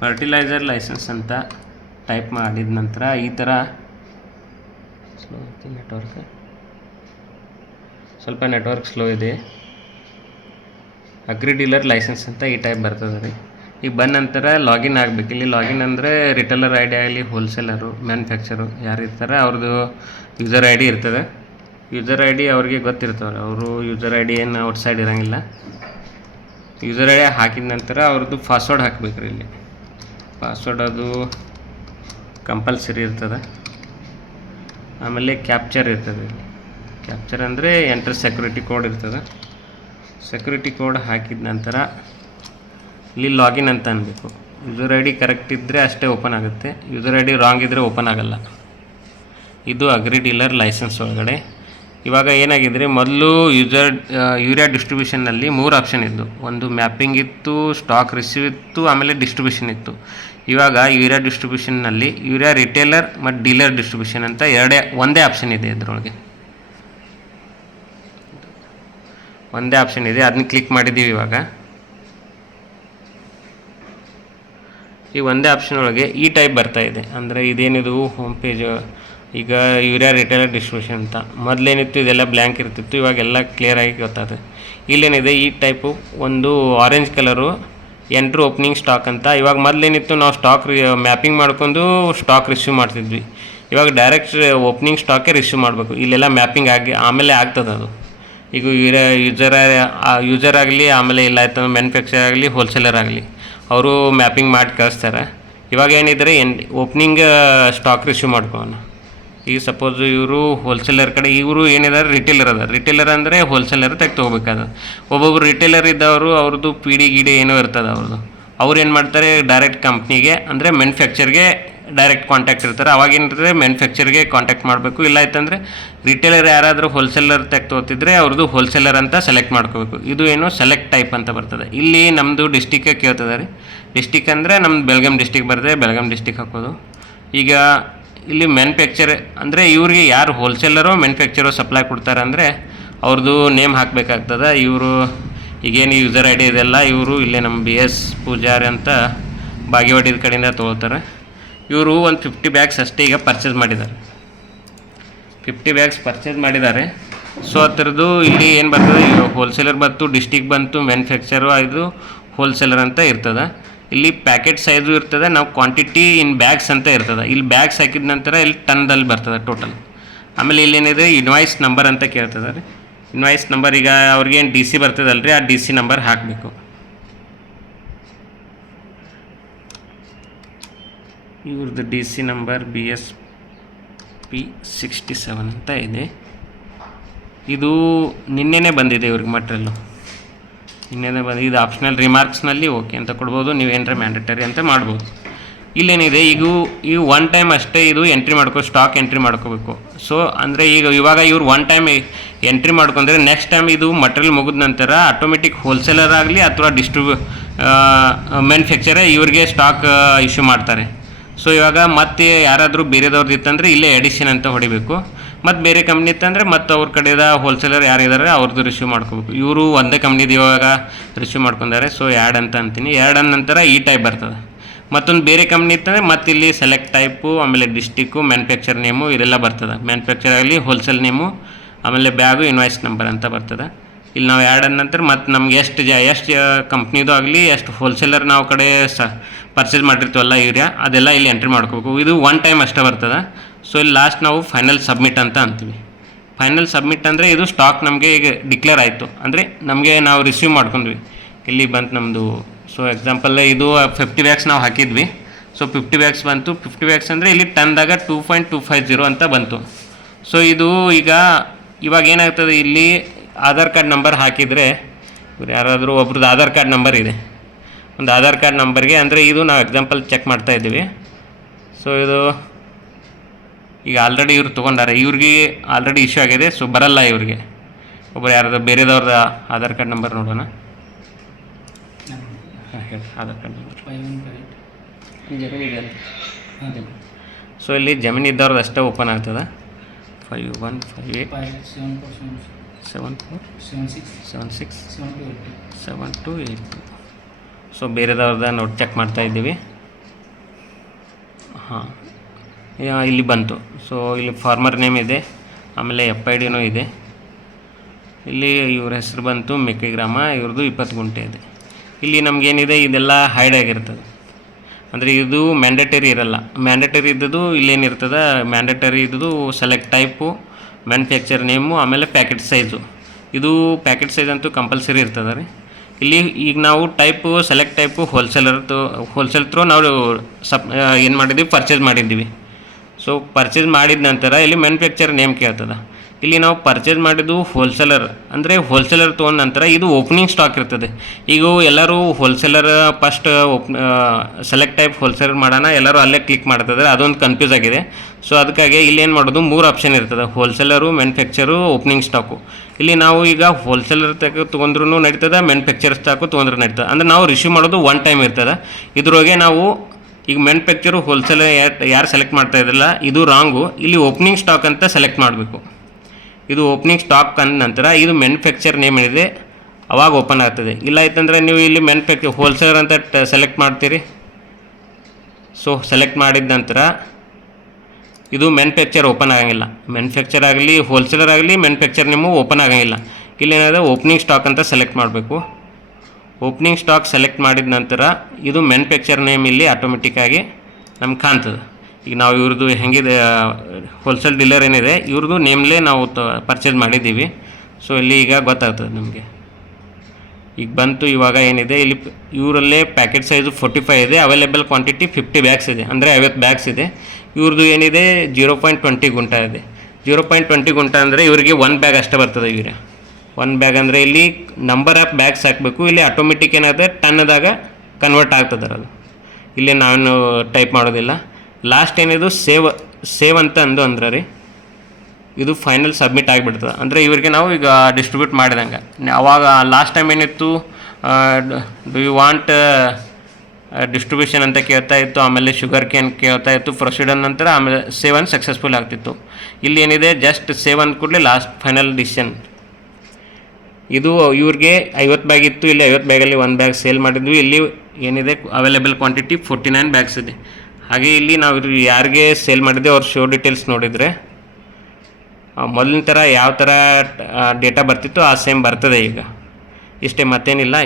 Fertiliser licence ಅಂತ type ಮಾಡಿದ ನಂತರ ಈ ಥರ ಸ್ಲೋ ಐತಿ ನೆಟ್ವರ್ಕ್, ಸ್ವಲ್ಪ ನೆಟ್ವರ್ಕ್ ಸ್ಲೋ ಇದೆ. ಅಗ್ರಿ ಡೀಲರ್ ಲೈಸೆನ್ಸ್ ಅಂತ ಈ ಟೈಪ್ ಬರ್ತದೆ ರೀ. ಈಗ ಬಂದ ನಂತರ ಲಾಗಿನ್ ಆಗಬೇಕು. ಇಲ್ಲಿ ಲಾಗಿನ್ ಅಂದರೆ ರಿಟೇಲರ್ ಐ ಡಿ ಆಗಲಿ, ಹೋಲ್ಸೇಲರು, ಮ್ಯಾನುಫ್ಯಾಕ್ಚರು ಯಾರು ಇರ್ತಾರೆ ಅವ್ರದ್ದು ಯೂಸರ್ ಐ ಡಿ ಇರ್ತದೆ. ಯೂಸರ್ ಐ ಡಿ ಅವ್ರಿಗೆ ಗೊತ್ತಿರ್ತವ್ರೆ, ಅವರು ಯೂಸರ್ ಐ ಡಿ ಏನು ಔಟ್ಸೈಡ್ ಇರೋಂಗಿಲ್ಲ. ಯೂಸರ್ ಐ ಡಿ ಹಾಕಿದ ನಂತರ ಅವ್ರದ್ದು ಪಾಸ್ವರ್ಡ್ ಹಾಕಬೇಕು ರೀ. ಇಲ್ಲಿ ಪಾಸ್ವರ್ಡ್ ಅದು ಕಂಪಲ್ಸರಿ ಇರ್ತದೆ. ಆಮೇಲೆ ಕ್ಯಾಪ್ಚರ್ ಇರ್ತದೆ. ಇಲ್ಲಿ ಕ್ಯಾಪ್ಚರ್ ಅಂದರೆ ಎಂಟರ್ ಸೆಕ್ಯೂರಿಟಿ ಕೋಡ್ ಇರ್ತದೆ. ಸೆಕ್ಯೂರಿಟಿ ಕೋಡ್ ಹಾಕಿದ ನಂತರ ಇಲ್ಲಿ ಲಾಗಿನ್ ಅಂತ ಅನ್ಬೇಕು. ಯೂಸರ್ ಐ ಡಿ ಕರೆಕ್ಟ್ ಇದ್ದರೆ ಅಷ್ಟೇ ಓಪನ್ ಆಗುತ್ತೆ, ಯೂಸರ್ ಐ ಡಿ ರಾಂಗ್ ಇದ್ದರೆ ಓಪನ್ ಆಗೋಲ್ಲ. ಇದು ಅಗ್ರಿ ಡೀಲರ್ ಲೈಸೆನ್ಸ್ ಒಳಗಡೆ. ಇವಾಗ ಏನಾಗಿದ್ರೆ ಮೊದಲು ಯೂರಿಯಾ ಡಿಸ್ಟ್ರಿಬ್ಯೂಷನ್ನಲ್ಲಿ 3 ಆಪ್ಷನ್ ಇದ್ದು. ಒಂದು ಮ್ಯಾಪಿಂಗ್ ಇತ್ತು, ಸ್ಟಾಕ್ ರಿಸೀವ್ ಇತ್ತು, ಆಮೇಲೆ ಡಿಸ್ಟ್ರಿಬ್ಯೂಷನ್ ಇತ್ತು. ಇವಾಗ ಯೂರಿಯಾ ಡಿಸ್ಟ್ರಿಬ್ಯೂಷನ್ನಲ್ಲಿ ಯೂರಿಯಾ ರಿಟೇಲರ್ ಮತ್ತು ಡೀಲರ್ ಡಿಸ್ಟ್ರಿಬ್ಯೂಷನ್ ಅಂತ ಒಂದೇ ಆಪ್ಷನ್ ಇದೆ. ಇದರೊಳಗೆ ಒಂದೇ ಆಪ್ಷನ್ ಇದೆ, ಅದನ್ನ ಕ್ಲಿಕ್ ಮಾಡಿದ್ದೀವಿ. ಇವಾಗ ಈ ಒಂದೇ ಆಪ್ಷನ್ ಒಳಗೆ ಈ ಟೈಪ್ ಬರ್ತಾ ಇದೆ. ಅಂದರೆ ಇದೇನಿದು ಹೋಮ್ ಪೇಜ್. ಈಗ ಯೂರಿಯಾ ರಿಟೇಲರ್ ಡಿಸ್ಟ್ರಿಬ್ಯೂಷನ್ ಅಂತ ಮೊದಲೇನಿತ್ತು ಇದೆಲ್ಲ ಬ್ಲ್ಯಾಂಕ್ ಇರ್ತಿತ್ತು, ಇವಾಗೆಲ್ಲ ಕ್ಲಿಯರಾಗಿ ಗೊತ್ತಾದೆ. ಇಲ್ಲೇನಿದೆ ಈ ಟೈಪು ಒಂದು orange colour entry opening stock ಅಂತ. ಇವಾಗ ಮೊದಲೇನಿತ್ತು ನಾವು ಸ್ಟಾಕ್ ಮ್ಯಾಪಿಂಗ್ ಮಾಡ್ಕೊಂಡು ಸ್ಟಾಕ್ ರಿಸೀವ್ ಮಾಡ್ತಿದ್ವಿ. ಇವಾಗ ಡೈರೆಕ್ಟ್ ಓಪನಿಂಗ್ ಸ್ಟಾಕೇ ರಿಸೀವ್ ಮಾಡಬೇಕು. ಇಲ್ಲೆಲ್ಲ ಮ್ಯಾಪಿಂಗ್ ಆಗಿ ಆಮೇಲೆ ಆಗ್ತದೆ ಅದು. ಈಗ ಯೂಸರ್ ಆಗಲಿ, ಆಮೇಲೆ ಇಲ್ಲ ಆಯ್ತು ಮ್ಯಾನುಫ್ಯಾಕ್ಚರ್ ಆಗಲಿ, ಹೋಲ್ಸೇಲರ್ ಆಗಲಿ, ಅವರು ಮ್ಯಾಪಿಂಗ್ ಮಾಡಿ ಕಳಿಸ್ತಾರೆ. ಇವಾಗ ಏನಿದ್ರೆ ಓಪನಿಂಗ್ ಸ್ಟಾಕ್ ರಿಸೀವ್ ಮಾಡ್ಕೊಳ್ಳೋಣ. ಈಗ ಸಪೋಸ್ ಇವರು ಹೋಲ್ಸೇಲರ್ ಕಡೆ, ಇವರು ಏನಿದ್ದಾರೆ ರಿಟೇಲರ್ ಅದ. ರಿಟೇಲರ್ ಅಂದರೆ ಹೋಲ್ಸೇಲರ್ ತೊಗೋಬೇಕಾದ. ಒಬ್ಬೊಬ್ರು ರಿಟೇಲರ್ ಇದ್ದವರು ಅವ್ರದ್ದು ಪಿ ಡಿ ಗಿಡಿ ಏನೋ ಇರ್ತದೆ ಅವ್ರದ್ದು. ಅವ್ರು ಏನು ಮಾಡ್ತಾರೆ, ಡೈರೆಕ್ಟ್ ಕಂಪ್ನಿಗೆ ಅಂದರೆ ಮ್ಯಾನುಫ್ಯಾಕ್ಚರ್ಗೆ ಡೈರೆಕ್ಟ್ ಕಾಂಟ್ಯಾಕ್ಟ್ ಇರ್ತಾರೆ. ಅವಾಗೇನಿರ್ತದೆ ಮ್ಯಾನುಫ್ಯಾಕ್ಚರ್ಗೆ ಕಾಂಟ್ಯಾಕ್ಟ್ ಮಾಡಬೇಕು. ಇಲ್ಲ ಆಯ್ತಂದರೆ ರಿಟೇಲರ್ ಯಾರಾದರೂ ಹೋಲ್ಸೇಲರ್ ತೊಗೋತಿದ್ರೆ ಅವ್ರದ್ದು ಹೋಲ್ಸೇಲರ್ ಅಂತ ಸೆಲೆಕ್ಟ್ ಮಾಡ್ಕೋಬೇಕು. ಇದು ಏನು ಸೆಲೆಕ್ಟ್ ಟೈಪ್ ಅಂತ ಬರ್ತದೆ. ಇಲ್ಲಿ ನಮ್ಮದು ಡಿಸ್ಟಿಕ್ಕೆ ಕೇಳ್ತದೆ ರೀ. ಡಿಸ್ಟಿಕ್ ಅಂದರೆ ನಮ್ಮದು ಬೆಳಗಾಂ ಡಿಸ್ಟಿಕ್ ಬರ್ತದೆ, ಬೆಳಗಾಂ ಡಿಸ್ಟಿಕ್ ಹಾಕೋದು. ಈಗ ಇಲ್ಲಿ ಮ್ಯಾನುಫ್ಯಾಕ್ಚರ್ ಅಂದರೆ ಇವ್ರಿಗೆ ಯಾರು ಹೋಲ್ಸೇಲರೋ ಮ್ಯಾನುಫ್ಯಾಕ್ಚರೋ ಸಪ್ಲೈ ಕೊಡ್ತಾರೆ ಅಂದರೆ ಅವ್ರದ್ದು ನೇಮ್ ಹಾಕಬೇಕಾಗ್ತದೆ. ಇವರು ಈಗೇನು ಯೂಸರ್ ಐ ಡಿ ಇದೆಲ್ಲ ಇವರು ಇಲ್ಲೇ ನಮ್ಮ BS ಪೂಜಾರಿ ಅಂತ ಬಾಗೇವಾಡಿದ ಕಡೆಯಿಂದ ತೊಗೊಳ್ತಾರೆ. ಇವರು ಒಂದು 50 ಬ್ಯಾಗ್ಸ್ ಅಷ್ಟೇ ಈಗ ಪರ್ಚೇಸ್ ಮಾಡಿದ್ದಾರೆ. 50 ಬ್ಯಾಗ್ಸ್ ಪರ್ಚೇಸ್ ಮಾಡಿದ್ದಾರೆ. ಸೊ ಆ ಥರದ್ದು ಇಲ್ಲಿ ಏನು ಬರ್ತದೆ, ಹೋಲ್ಸೇಲರ್ ಬಂತು, ಡಿಸ್ಟಿಕ್ ಬಂತು, ಮ್ಯಾನುಫ್ಯಾಕ್ಚರು ಇದು ಹೋಲ್ಸೇಲರ್ ಅಂತ ಇರ್ತದೆ. ಇಲ್ಲಿ ಪ್ಯಾಕೆಟ್ ಸೈಜು ಇರ್ತದೆ, ನಾವು ಕ್ವಾಂಟಿಟಿ ಇನ್ ಬ್ಯಾಗ್ಸ್ ಅಂತ ಇರ್ತದೆ. ಇಲ್ಲಿ ಬ್ಯಾಗ್ಸ್ ಹಾಕಿದ ನಂತರ ಇಲ್ಲಿ ಟನ್ದಲ್ಲಿ ಬರ್ತದೆ ಟೋಟಲ್. ಆಮೇಲೆ ಇಲ್ಲೇನಿದೆ ಇನ್ವಾಯ್ಸ್ ನಂಬರ್ ಅಂತ ಕೇಳ್ತದೆ ರೀ. ಇನ್ವಾಯ್ಸ್ ನಂಬರ್ ಈಗ ಅವ್ರಿಗೇನು DC ಬರ್ತದಲ್ಲ ರೀ, ಆ DC ನಂಬರ್ ಹಾಕಬೇಕು. ಇವ್ರದ್ದು DC ನಂಬರ್ BSP67 ಅಂತ ಇದೆ. ಇದು ನಿನ್ನೆನೇ ಬಂದಿದೆ ಇವ್ರಿಗೆ ಮಟ್ರಿಯಲ್ಲು, ನಿನ್ನೆನೇ ಬಂದು. ಇದು ಆಪ್ಷನಲ್ ರಿಮಾರ್ಕ್ಸ್ನಲ್ಲಿ ಓಕೆ ಅಂತ ಕೊಡ್ಬೋದು, ನೀವೇನರ ಮ್ಯಾಂಡೇಟರಿ ಅಂತ ಮಾಡ್ಬೋದು. ಇಲ್ಲೇನಿದೆ ಈಗ ಒನ್ ಟೈಮ್ ಅಷ್ಟೇ ಇದು ಎಂಟ್ರಿ ಸ್ಟಾಕ್ ಎಂಟ್ರಿ ಮಾಡ್ಕೋಬೇಕು. ಸೊ ಅಂದರೆ ಇವಾಗ ಇವ್ರು ಒನ್ ಟೈಮ್ ಎಂಟ್ರಿ ಮಾಡ್ಕೊಂಡ್ರೆ ನೆಕ್ಸ್ಟ್ ಟೈಮ್ ಇದು ಮಟೀರಿಯಲ್ ಮುಗಿದ ನಂತರ ಆಟೋಮೆಟಿಕ್ ಹೋಲ್ಸೇಲರ್ ಆಗಲಿ ಅಥವಾ ಮ್ಯಾನುಫ್ಯಾಕ್ಚರೇ ಇವ್ರಿಗೆ ಸ್ಟಾಕ್ ಇಶ್ಯೂ ಮಾಡ್ತಾರೆ. ಸೊ ಇವಾಗ ಮತ್ತೆ ಯಾರಾದರೂ ಬೇರೆದವ್ರದ್ದು ಇತ್ತಂದರೆ ಇಲ್ಲೇ ಎಡಿಷನ್ ಅಂತ ಹೊಡಿಬೇಕು. ಮತ್ತು ಬೇರೆ ಕಂಪ್ನಿ ಇತ್ತಂದರೆ ಮತ್ತು ಅವ್ರ ಕಡೆದ ಹೋಲ್ಸೇಲರ್ ಯಾರಿದ್ದಾರೆ ಅವ್ರದ್ದು ರಿಸೀವ್ ಮಾಡ್ಕೋಬೇಕು. ಇವರು ಒಂದೇ ಕಂಪ್ನಿದು ಇವಾಗ ರಿಸೀವ್ ಮಾಡ್ಕೊಂಡಿದ್ದಾರೆ. ಸೊ ಆ್ಯಡ್ ಅಂತ ಅಂತೀನಿ. ಆ್ಯಡ್ ಅಂದ ನಂತರ ಈ ಟೈಪ್ ಬರ್ತದೆ. ಮತ್ತೊಂದು ಬೇರೆ ಕಂಪ್ನಿ ಇತ್ತಂದರೆ ಮತ್ತು ಇಲ್ಲಿ ಸೆಲೆಕ್ಟ್ ಟೈಪು, ಆಮೇಲೆ ಡಿಸ್ಟಿಕ್ಕು, ಮ್ಯಾನುಫ್ಯಾಕ್ಚರ್ ನೇಮು ಇದೆಲ್ಲ ಬರ್ತದೆ. ಮ್ಯಾನುಫ್ಯಾಕ್ಚರ್ ಆಗಲಿ, ಹೋಲ್ಸೇಲ್ ನೇಮು, ಆಮೇಲೆ ಬ್ಯಾಗು, ಇನ್ವಾಯ್ಸ್ ನಂಬರ್ ಅಂತ ಬರ್ತದೆ. ಇಲ್ಲಿ ನಾವು ಆ್ಯಡ್ ಅಂದ ನಂತರ ಮತ್ತು ನಮ್ಗೆ ಎಷ್ಟು ಕಂಪ್ನಿದು ಆಗಲಿ, ಎಷ್ಟು ಹೋಲ್ಸೇಲರ್ ನಾವು ಕಡೆ ಪರ್ಚೇಸ್ ಮಾಡಿರ್ತೀವಲ್ಲ ಯೂರಿಯಾ, ಅದೆಲ್ಲ ಇಲ್ಲಿ ಎಂಟ್ರಿ ಮಾಡ್ಕೋಬೇಕು. ಇದು ಒನ್ ಟೈಮ್ ಅಷ್ಟೇ ಬರ್ತದೆ. ಸೊ ಇಲ್ಲಿ ಲಾಸ್ಟ್ ನಾವು ಫೈನಲ್ ಸಬ್ಮಿಟ್ ಅಂತ ಅಂತೀವಿ. ಫೈನಲ್ ಸಬ್ಮಿಟ್ ಅಂದರೆ ಇದು ಸ್ಟಾಕ್ ನಮಗೆ ಈಗ ಡಿಕ್ಲೇರ್ ಆಯಿತು ಅಂದರೆ ನಮಗೆ ನಾವು ರಿಸೀವ್ ಮಾಡ್ಕೊಂಡ್ವಿ. ಇಲ್ಲಿ ಬಂತು ನಮ್ಮದು. ಸೊ ಎಕ್ಸಾಂಪಲ್ ಇದು 50 ಬ್ಯಾಗ್ಸ್ ನಾವು ಹಾಕಿದ್ವಿ. ಸೊ 50 ಬ್ಯಾಗ್ಸ್ ಬಂತು. 50 ಬ್ಯಾಗ್ಸ್ ಅಂದರೆ ಇಲ್ಲಿ ಟನ್ದಾಗ 2.250 ಅಂತ ಬಂತು. ಸೊ ಇದು ಇವಾಗ ಏನಾಗ್ತದೆ, ಇಲ್ಲಿ ಆಧಾರ್ ಕಾರ್ಡ್ ನಂಬರ್ ಹಾಕಿದರೆ ಇವ್ರು ಯಾರಾದರೂ ಒಬ್ರದ್ದು ಆಧಾರ್ ಕಾರ್ಡ್ ನಂಬರ್ ಇದೆ. ಒಂದು ಆಧಾರ್ ಕಾರ್ಡ್ ನಂಬರ್ಗೆ ಅಂದರೆ ಇದು ನಾವು ಎಕ್ಸಾಂಪಲ್ ಚೆಕ್ ಮಾಡ್ತಾ ಇದ್ದೀವಿ. ಸೊ ಇದು ಈಗ ಆಲ್ರೆಡಿ ಇವ್ರು ತೊಗೊಂಡಾರೆ, ಇವ್ರಿಗೆ ಆಲ್ರೆಡಿ ಇಶ್ಯೂ ಆಗಿದೆ. ಸೊ ಬರಲ್ಲ ಇವ್ರಿಗೆ. ಒಬ್ಬರು ಯಾರಾದರೂ ಬೇರೆದವ್ರದ್ದು ಆಧಾರ್ ಕಾರ್ಡ್ ನಂಬರ್ ನೋಡೋಣ. ಹೇಳಿ ಆಧಾರ್ ಕಾರ್ಡ್ ನಂಬರ್. ಜಮೀನಿದೆ ಅಂತ. ಸೊ ಇಲ್ಲಿ ಜಮೀನು ಇದ್ದವ್ರದ್ದು ಅಷ್ಟೇ ಓಪನ್ ಆಗ್ತದೆ. 51587474767282. ಸೊ ಬೇರೆದವ್ರದ್ದು ನೋಡಿ ಚೆಕ್ ಮಾಡ್ತಾ ಇದ್ದೀವಿ. ಹಾಂ, ಇಲ್ಲಿ ಬಂತು. ಸೊ ಇಲ್ಲಿ ಫಾರ್ಮರ್ ನೇಮ್ ಇದೆ, ಆಮೇಲೆ FIDನೂ ಇದೆ. ಇಲ್ಲಿ ಇವ್ರ ಹೆಸರು ಬಂತು ಮೆಕ್ಕೆಗ್ರಾಮ, ಇವ್ರದ್ದು 20 ಗುಂಟೆ ಇದೆ. ಇಲ್ಲಿ ನಮಗೇನಿದೆ ಇದೆಲ್ಲ ಹೈಡ್ ಆಗಿರ್ತದೆ, ಅಂದರೆ ಇದು ಮ್ಯಾಂಡೇಟರಿ ಇರಲ್ಲ. ಮ್ಯಾಂಡೇಟರಿ ಇದ್ದದ್ದು ಇಲ್ಲೇನಿರ್ತದೆ, ಮ್ಯಾಂಡೇಟರಿ ಇದ್ದದ್ದು ಸೆಲೆಕ್ಟ್ ಟೈಪು, ಮ್ಯಾನುಫ್ಯಾಕ್ಚರ್ ನೇಮು, ಆಮೇಲೆ ಪ್ಯಾಕೆಟ್ ಸೈಜು. ಇದು ಪ್ಯಾಕೆಟ್ ಸೈಜ್ ಅಂತೂ ಕಂಪಲ್ಸರಿ ಇರ್ತದೆ ರೀ. ಇಲ್ಲಿ ಈಗ ನಾವು type select type wholesale through ನಾವು ಏನು ಮಾಡಿದ್ದೀವಿ, ಪರ್ಚೇಸ್ ಮಾಡಿದ್ದೀವಿ. ಸೊ ಪರ್ಚೇಸ್ ಮಾಡಿದ ನಂತರ ಇಲ್ಲಿ ಮ್ಯಾನುಫ್ಯಾಕ್ಚರ್ ನೇಮ್ ಕೇಳ್ತದೆ. ಇಲ್ಲಿ ನಾವು ಪರ್ಚೇಸ್ ಮಾಡಿದ್ದು ಹೋಲ್ಸೇಲರ್, ಅಂದರೆ ಹೋಲ್ಸೇಲರ್ ತೊಗೊಂಡ ನಂತರ ಇದು ಓಪನಿಂಗ್ ಸ್ಟಾಕ್ ಇರ್ತದೆ. ಈಗ ಎಲ್ಲರೂ wholesaler first select type wholesaler ಮಾಡೋಣ, ಎಲ್ಲರೂ ಅಲ್ಲೇ ಕ್ಲಿಕ್ ಮಾಡ್ತಿದ್ದಾರೆ, ಅದೊಂದು ಕನ್ಫ್ಯೂಸ್ ಆಗಿದೆ. ಸೊ ಅದಕ್ಕಾಗಿ ಇಲ್ಲಿ ಏನು ಮಾಡೋದು, 3 ಆಪ್ಷನ್ ಇರ್ತದೆ: ಹೋಲ್ಸೇಲರು, ಮ್ಯಾನುಫ್ಯಾಕ್ಚರು, ಓಪನಿಂಗ್ ಸ್ಟಾಕು. ಇಲ್ಲಿ ನಾವು ಈಗ ಹೋಲ್ಸೇಲರ್ ತೊಗೊಂಡ್ರೂ ನಡೀತದೆ, ಮ್ಯಾನುಫ್ಯಾಕ್ಚರ್ ಸ್ಟಾಕು ತೊಗೊಂಡ್ರೂ ನಡೀತದೆ. ಅಂದರೆ ನಾವು ರಿಸೀವ್ ಮಾಡೋದು ಒನ್ ಟೈಮ್ ಇರ್ತದೆ. ಇದ್ರೊಳಗೆ ನಾವು ಈಗ ಮ್ಯಾನುಫ್ಯಾಕ್ಚರು ಹೋಲ್ಸೇಲರ್ ಯಾರು ಸೆಲೆಕ್ಟ್ ಮಾಡ್ತಾ ಇದ್ರಲ್ಲ, ಇದು ರಾಂಗು. ಇಲ್ಲಿ ಓಪನಿಂಗ್ ಸ್ಟಾಕ್ ಅಂತ ಸೆಲೆಕ್ಟ್ ಮಾಡಬೇಕು. ಇದು ಓಪನಿಂಗ್ ಸ್ಟಾಕ್ ಅಂದ ನಂತರ ಇದು ಮ್ಯಾನುಫ್ಯಾಕ್ಚರ್ ನೇಮ್ ಏನಿದೆ ಅವಾಗ ಓಪನ್ ಆಗ್ತದೆ. ಇಲ್ಲ ಆಯ್ತಂದರೆ ನೀವು ಇಲ್ಲಿ ಹೋಲ್ಸೇಲರ್ ಅಂತ ಸೆಲೆಕ್ಟ್ ಮಾಡ್ತೀರಿ. ಸೊ ಸೆಲೆಕ್ಟ್ ಮಾಡಿದ ನಂತರ ಇದು ಮ್ಯಾನುಫ್ಯಾಕ್ಚರ್ ಓಪನ್ ಆಗಂಗಿಲ್ಲ. ಮ್ಯಾನುಫ್ಯಾಕ್ಚರ್ ಆಗಲಿ, ಹೋಲ್ಸೇಲರ್ ಆಗಲಿ, ಮ್ಯಾನುಫ್ಯಾಕ್ಚರ್ ನೇಮು ಓಪನ್ ಆಗಂಗಿಲ್ಲ. ಇಲ್ಲೇನಾದರೆ ಓಪನಿಂಗ್ ಸ್ಟಾಕ್ ಅಂತ ಸೆಲೆಕ್ಟ್ ಮಾಡಬೇಕು. ಓಪನಿಂಗ್ ಸ್ಟಾಕ್ ಸೆಲೆಕ್ಟ್ ಮಾಡಿದ ನಂತರ ಇದು ಮ್ಯಾನುಫ್ಯಾಕ್ಚರ್ ನೇಮ್ ಇಲ್ಲಿ ಆಟೋಮೆಟಿಕ್ಕಾಗಿ ನಮ್ಗೆ ಕಾಣ್ತದೆ. ಈಗ ನಾವು ಇವ್ರದ್ದು ಹೆಂಗಿದೆ, ಹೋಲ್ಸೇಲ್ ಡೀಲರ್ ಏನಿದೆ ಇವ್ರದ್ದು ನೇಮ್ಲೇ ನಾವು ಪರ್ಚೇಸ್ ಮಾಡಿದ್ದೀವಿ. ಸೊ ಇಲ್ಲಿ ಈಗ ಗೊತ್ತಾಗ್ತದೆ ನಮಗೆ. ಈಗ ಬಂತು. ಇವಾಗ ಏನಿದೆ ಇಲ್ಲಿ ಇವರಲ್ಲೇ ಪ್ಯಾಕೆಟ್ ಸೈಜು 45 ಇದೆ, ಅವೈಲೇಬಲ್ ಕ್ವಾಂಟಿಟಿ 50 ಬ್ಯಾಗ್ಸ್ ಇದೆ, ಅಂದರೆ 50 ಬ್ಯಾಗ್ಸ್ ಇದೆ. ಇವ್ರದ್ದು ಏನಿದೆ 0.20 ಗುಂಟ ಇದೆ. 0.20 ಗುಂಟ ಅಂದರೆ ಇವರಿಗೆ 1 ಬ್ಯಾಗ್ ಅಷ್ಟೇ ಬರ್ತದೆ. ಇವರೇ 1 ಬ್ಯಾಗ್ ಅಂದರೆ ಇಲ್ಲಿ ನಂಬರ್ ಆಫ್ ಬ್ಯಾಗ್ಸ್ ಹಾಕಬೇಕು. ಇಲ್ಲಿ ಆಟೋಮೆಟಿಕ್ ಏನಾದರೆ ಟನ್ನದಾಗ ಕನ್ವರ್ಟ್ ಆಗ್ತದೆ ಅದು. ಇಲ್ಲಿ ನಾನು ಟೈಪ್ ಮಾಡೋದಿಲ್ಲ. ಲಾಸ್ಟ್ ಏನಿದು ಸೇವ್ ಅಂತ ಅಂದ್ರೆ ರೀ, ಇದು ಫೈನಲ್ ಸಬ್ಮಿಟ್ ಆಗಿಬಿಡ್ತದೆ. ಅಂದರೆ ಇವರಿಗೆ ನಾವು ಈಗ ಡಿಸ್ಟ್ರಿಬ್ಯೂಟ್ ಮಾಡಿದಂಗೆ. ಅವಾಗ ಲಾಸ್ಟ್ ಟೈಮ್ ಏನಿತ್ತು, ಡು ಯು ವಾಂಟ್ ಡಿಸ್ಟ್ರಿಬ್ಯೂಷನ್ ಅಂತ ಕೇಳ್ತಾ ಇತ್ತು, ಆಮೇಲೆ ಶುಗರ್ ಕೇನ್ ಕೇಳ್ತಾ ಇತ್ತು, ಪ್ರೊಸೀಡರ್ ನಂತರ ಆಮೇಲೆ ಸೇವ್ ಅನ್ ಸಕ್ಸಸ್ಫುಲ್ ಆಗ್ತಿತ್ತು. ಇಲ್ಲಿ ಏನಿದೆ ಜಸ್ಟ್ ಸೇವ್ ಅಂದ ಕೂಡಲೇ ಲಾಸ್ಟ್ ಫೈನಲ್ ಡಿಸಿಷನ್. ಇದು ಇವ್ರಿಗೆ 50 ಬ್ಯಾಗ್ ಇತ್ತು, ಇಲ್ಲಿ 50 ಬ್ಯಾಗಲ್ಲಿ 1 ಬ್ಯಾಗ್ ಸೇಲ್ ಮಾಡಿದ್ವಿ. ಇಲ್ಲಿ ಏನಿದೆ ಅವೈಲೇಬಲ್ ಕ್ವಾಂಟಿಟಿ 49 ಬ್ಯಾಗ್ಸ್ ಇದೆ. ಹಾಗೆ ಇಲ್ಲಿ ನಾವು ಯಾರಿಗೆ ಸೇಲ್ ಮಾಡಿದ್ದೆ ಅವ್ರ ಶೋ ಡೀಟೇಲ್ಸ್ ನೋಡಿದರೆ ಮೊದಲಿನ ಥರ ಯಾವ ಥರ ಡೇಟಾ ಬರ್ತಿತ್ತು ಆ ಸೇಮ್ ಬರ್ತದೆ ಈಗ. ಇಷ್ಟೇ, ಮತ್ತೇನಿಲ್ಲ.